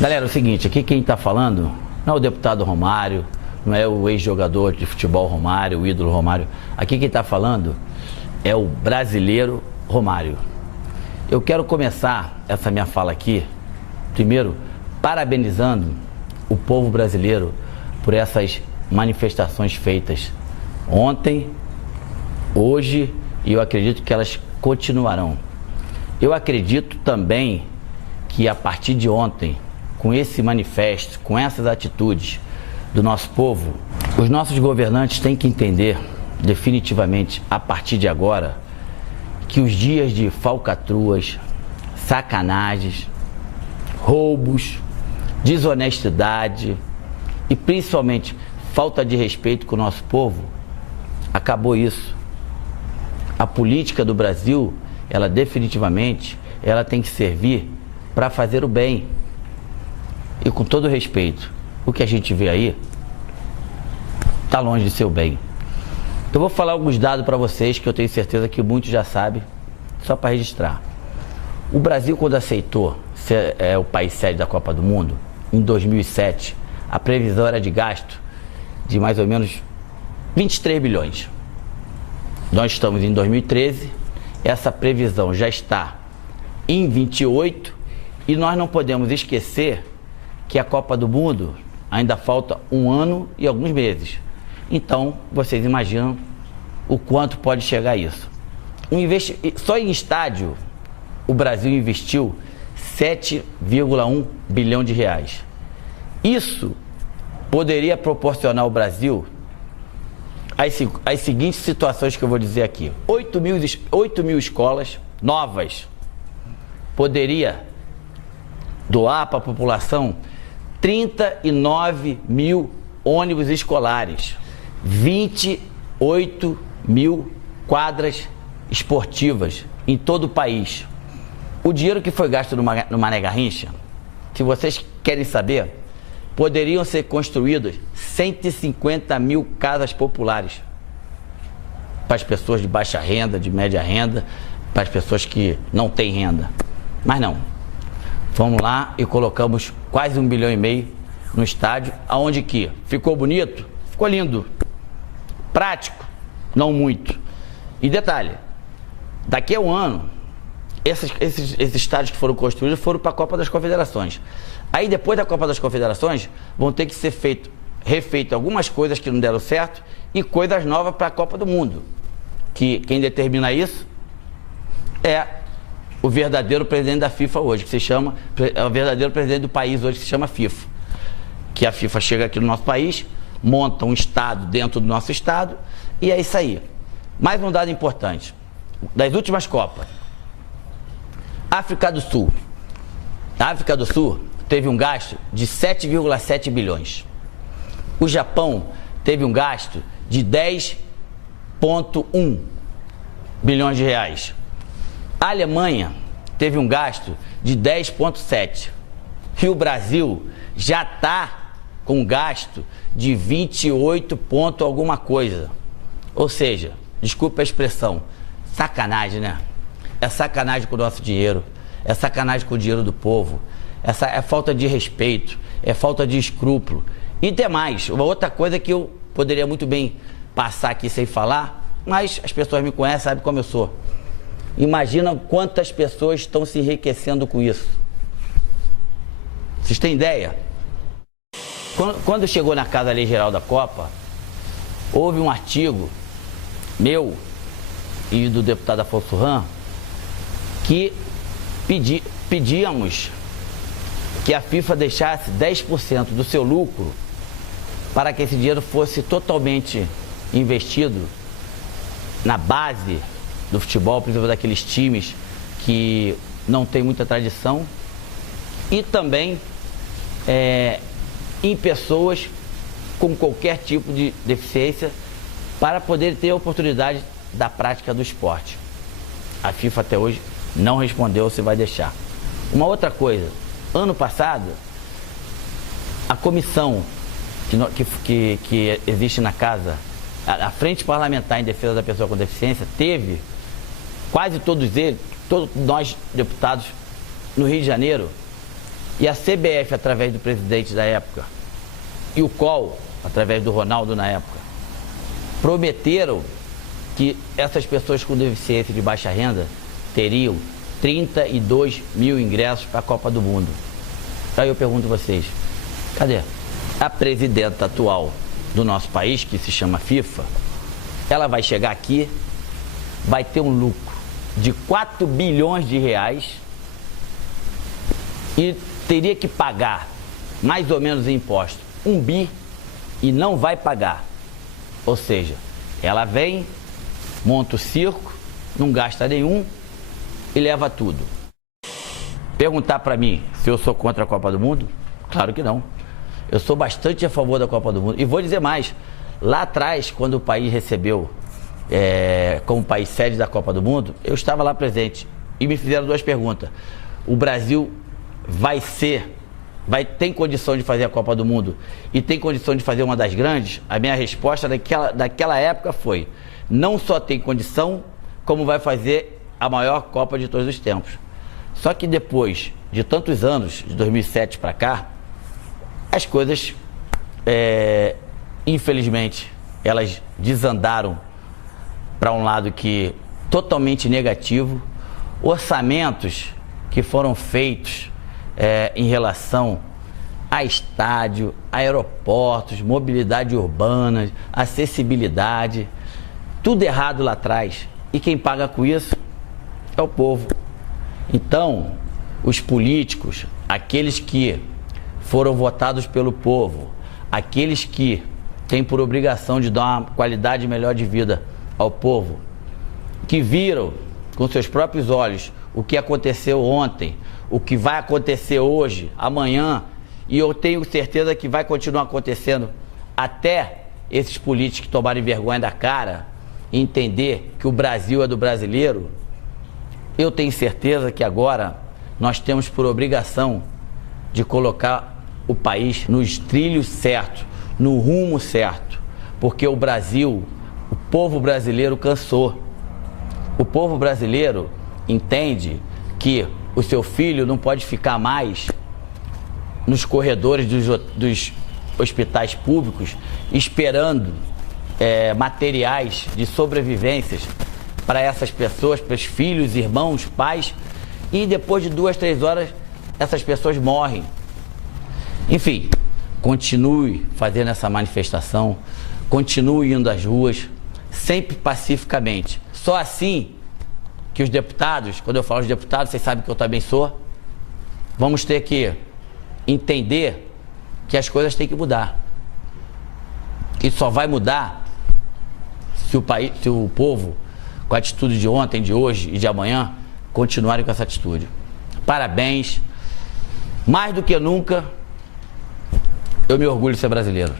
Galera, é o seguinte, aqui quem está falando não é o deputado Romário, não é o ex-jogador de futebol Romário, o ídolo Romário. Aqui quem está falando é o brasileiro Romário. Eu quero começar essa minha fala aqui, primeiro, parabenizando o povo brasileiro por essas manifestações feitas ontem, hoje, e eu acredito que elas continuarão. Eu acredito também que a partir de ontem, com esse manifesto, com essas atitudes do nosso povo, os nossos governantes têm que entender definitivamente, a partir de agora, que os dias de falcatruas, sacanagens, roubos, desonestidade e principalmente falta de respeito com o nosso povo, acabou isso. A política do Brasil, ela definitivamente, ela tem que servir para fazer o bem. E com todo respeito, o que a gente vê aí está longe de ser o bem. Eu vou falar alguns dados para vocês que eu tenho certeza que muitos já sabem, só para registrar. O Brasil, quando aceitou ser o país sede da Copa do Mundo, em 2007, a previsão era de gasto de mais ou menos 23 bilhões. Nós estamos em 2013, essa previsão já está em 28 e nós não podemos esquecer que a Copa do Mundo ainda falta 1 ano e alguns meses. Então, vocês imaginam o quanto pode chegar isso. Só em estádio, o Brasil investiu 7,1 bilhão de reais. Isso poderia proporcionar ao Brasil as seguintes situações que eu vou dizer aqui. 8 mil escolas novas. Poderia doar para a população 39 mil ônibus escolares, 28 mil quadras esportivas em todo o país. O dinheiro que foi gasto no Mané Garrincha, se vocês querem saber, poderiam ser construídas 150 mil casas populares para as pessoas de baixa renda, de média renda, para as pessoas que não têm renda. Mas não. Vamos lá e colocamos quase 1,5 bilhão no estádio, aonde que ficou bonito, ficou lindo, prático, não muito. E detalhe, daqui a um ano, esses estádios que foram construídos foram para a Copa das Confederações. Aí depois da Copa das Confederações, vão ter que ser refeito algumas coisas que não deram certo e coisas novas para a Copa do Mundo. Que quem determina isso é o verdadeiro presidente da FIFA hoje, que se chama, é o verdadeiro presidente do país hoje, que se chama FIFA. Que a FIFA chega aqui no nosso país, monta um estado dentro do nosso estado e é isso aí. Mais um dado importante, das últimas Copas, África do Sul. A África do Sul teve um gasto de 7,7 bilhões. O Japão teve um gasto de 10,1 bilhões de reais. A Alemanha teve um gasto de 10,7. E o Brasil já está com um gasto de 28 ponto alguma coisa. Ou seja, desculpa a expressão, sacanagem, né? É sacanagem com o nosso dinheiro, é sacanagem com o dinheiro do povo, é falta de respeito, é falta de escrúpulo. E demais, uma outra coisa que eu poderia muito bem passar aqui sem falar, mas as pessoas me conhecem, sabem como eu sou. Imagina quantas pessoas estão se enriquecendo com isso. Vocês têm ideia? Quando chegou na Casa Lei Geral da Copa, houve um artigo meu e do deputado Afonso Ram que pedíamos que a FIFA deixasse 10% do seu lucro para que esse dinheiro fosse totalmente investido na base do futebol, principalmente daqueles times que não tem muita tradição, e também em pessoas com qualquer tipo de deficiência para poder ter a oportunidade da prática do esporte. A FIFA até hoje não respondeu se vai deixar. Uma outra coisa, ano passado, a comissão que existe na casa, a Frente Parlamentar em Defesa da Pessoa com Deficiência, teve quase todos nós deputados no Rio de Janeiro, E a CBF, através do presidente da época, e o COL, através do Ronaldo na época, prometeram que essas pessoas com deficiência de baixa renda teriam 32 mil ingressos para a Copa do Mundo. Aí eu pergunto a vocês, cadê? A presidenta atual do nosso país, que se chama FIFA, ela vai chegar aqui, vai ter um lucro de 4 bilhões de reais e teria que pagar mais ou menos em imposto 1 bi e não vai pagar. Ou seja, ela vem, monta o circo, não gasta nenhum e leva tudo. Perguntar para mim se eu sou contra a Copa do Mundo? Claro que não. Eu sou bastante a favor da Copa do Mundo. E vou dizer mais, lá atrás, quando o país recebeu como país sede da Copa do Mundo, eu estava lá presente e me fizeram 2 perguntas. O Brasil tem condição de fazer a Copa do Mundo e tem condição de fazer uma das grandes? A minha resposta daquela época foi: não só tem condição, como vai fazer a maior Copa de todos os tempos. Só que depois de tantos anos, de 2007 para cá, as coisas, infelizmente, elas desandaram para um lado que totalmente negativo. Orçamentos que foram feitos em relação a estádio, aeroportos, mobilidade urbana, acessibilidade, tudo errado lá atrás. E quem paga com isso é o povo. Então, os políticos, aqueles que foram votados pelo povo, aqueles que têm por obrigação de dar uma qualidade melhor de vida ao povo, que viram com seus próprios olhos o que aconteceu ontem, o que vai acontecer hoje, amanhã, e eu tenho certeza que vai continuar acontecendo até esses políticos tomarem vergonha da cara e entender que o Brasil é do brasileiro. Eu tenho certeza que agora nós temos por obrigação de colocar o país nos trilhos certos, no rumo certo, porque o Brasil, o povo brasileiro cansou. O povo brasileiro entende que o seu filho não pode ficar mais nos corredores dos hospitais públicos esperando materiais de sobrevivências para essas pessoas, para os filhos, irmãos, pais, e depois de 2, 3 horas essas pessoas morrem. Enfim, continue fazendo essa manifestação, continue indo às ruas, sempre pacificamente. Só assim que os deputados, quando eu falo de deputados, vocês sabem que eu também sou, vamos ter que entender que as coisas têm que mudar. E só vai mudar se o povo, com a atitude de ontem, de hoje e de amanhã, continuarem com essa atitude. Parabéns. Mais do que nunca, eu me orgulho de ser brasileiro.